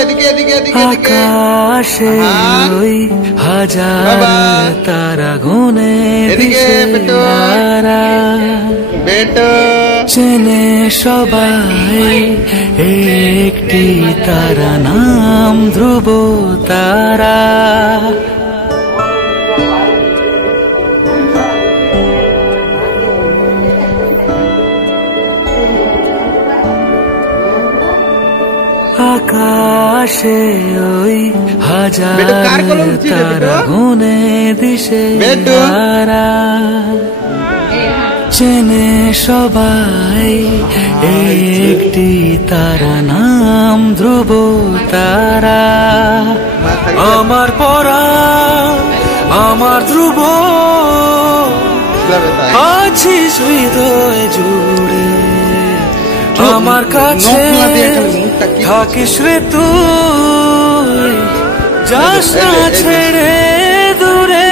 এদিকে এদিকে এদিকে আকাশে ওই হাজার তারা গুনে দিশে হারা চেনে সবাই একটি তারা নাম ধ্রুব তারা। আকাশে ওই হাজার তারা গুনে দিশে হারা চেনে সবাই একটি তারা নাম ধ্রুব তারা। আমার পরাণ আমার ধ্রুব আছিস হৃদয় জুড়ে আমার কাছে থাকিস রে তুই যাস না ছেড়ে দূরে।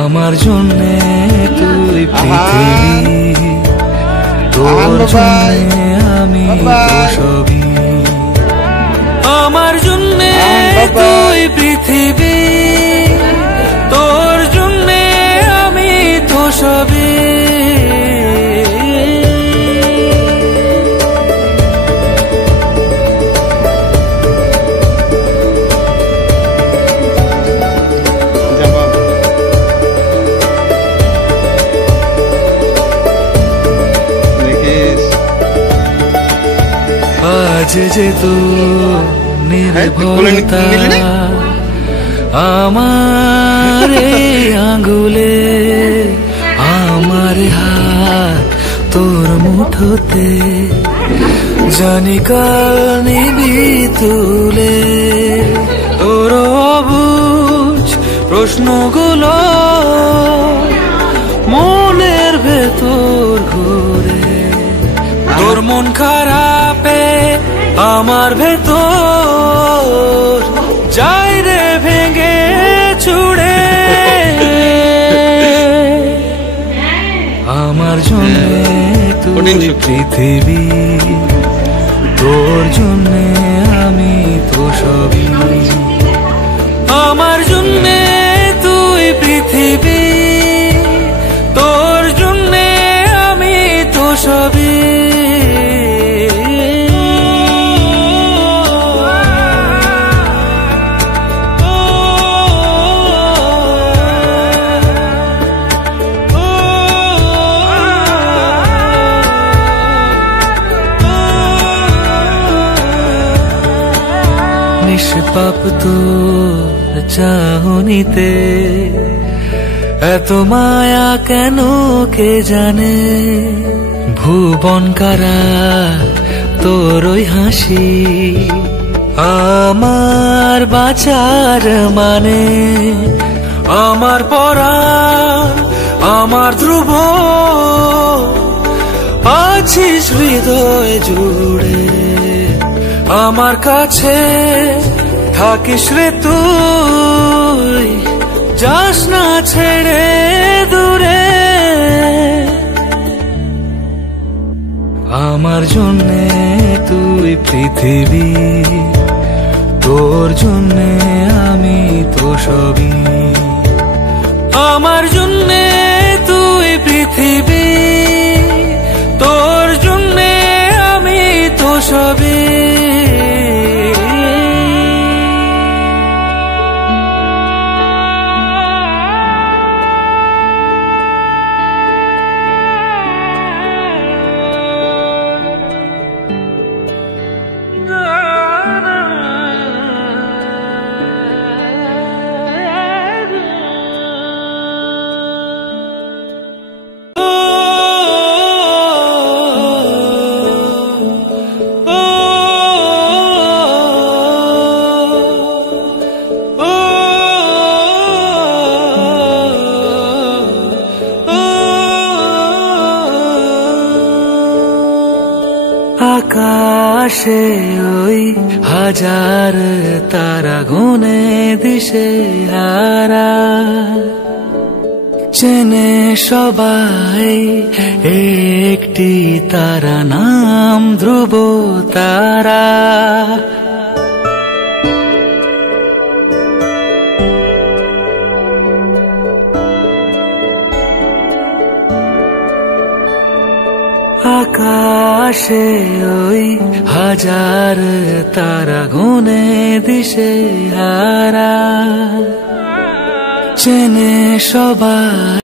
আমার জন্যে তুই পৃথিবী তোর জন্যে আমি তো সবই। আমার জন্যে তুই পৃথিবী তোর জন্যে আমি তো সবই। আজ যে তো নির্ভরতা আমার আঙ্গুলে আমার হাত তোর মুঠোতে জানি কাল নিবি তুলে তোর অবুঝ প্রশ্নগুলো মনের ভেতর ঘুরে। তোর মন খারাপে আমার ভেতর যাই রে ভেঙে চুড়ে। আমার জন্যে তুই পৃথিবী তোর জন্যে আমি তো সবই। আমার জন্যে তুই পৃথিবী তোর জন্যে আমি তো সবই। নিষ্পাপ তোর চাহনিতে এত মায়া কেন কে জানে। ভুবন কারা তোর ওই হাসি আমার বাঁচার মানে। আমার পরাণ আমার ধ্রুব আছিস হৃদয় জুড়ে আমার কাছে থাকিস রে তুই যাস না ছেড়ে দূরে। আমার জন্যে তুই পৃথিবী তোর জন্যে আমি তো সবই। আমার জন্যে তুই পৃথিবী তোর জন্যে আমি তো সবই। আকাশে ওই হাজার তারা গুনে দিশে হারা চেনে সবাই একটি তারা, নাম ধ্রুব তারা। আকাশে ওই হাজার তারা গুনে দিশে হারা, চেনে সবাই।